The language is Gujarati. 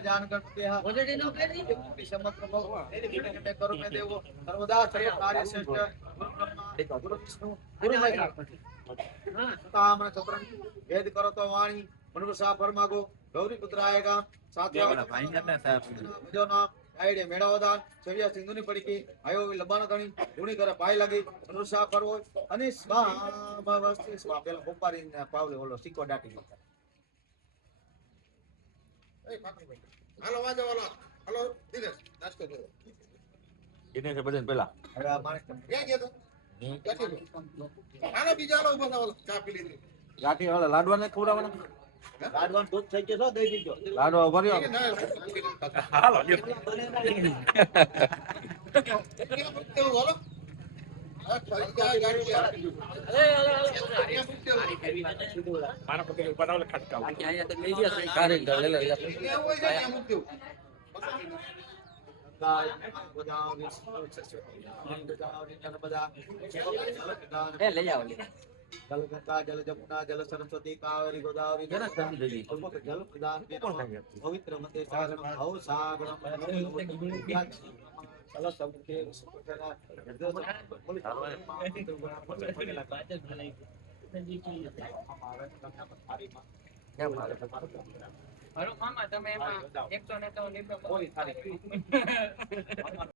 જાન ગણપતિઃ સમગ્ર ભવ કરો મે દેવો સર્વદા સર્વ કાર્ય શ્રેષ્ઠ ગુરુ વિષ્ણુ ગુરુ તામન ચતુરં વેદ કરો તો વાણી મનુષા ફરમાગો ગૌરી પુત્ર આયેગા સાત્યા ભજો નામ આઈડે મેળાવદાન સવિયા સિંધુની પડીકી આયો લબાના ધણી ધૂણી કરે પાય લાગી મનુષા ફરવો અને સ્વામવસ્તિ સ્વા પેલા કોપારી પાવલે ઓલો સિક્કો દાટી હાલો વાજો વાલો હાલો દિનેશ નાસ્તો કરો દિનેશ ભજન પેલા હવે આ માણસ ક્યાં ગયો તો હાલો બીજા હાલો ઉભા થાવ ચા પી લીધી લાઠી વાળા લાડવા ને ખવડાવવાના લાડવાન દૂધ થઈ ગયો છો દઈ દીજો લાડવા ભર્યો હાલો બોલો મારા પતિ બનાવલે ખટકાવ અહીંયા તો લઈ ગયા કારીગર લે લે એ લઈ આવો જલ ગંગા જલ જમુના જલ સરસ્વતી કાવેરી ગોદાવરી જલ જલ પ્રદાન પવિત્ર મતે સાગર ભવ સાગર ચલ સબ કે સુખના મામા તમે એમાં 100 ને તો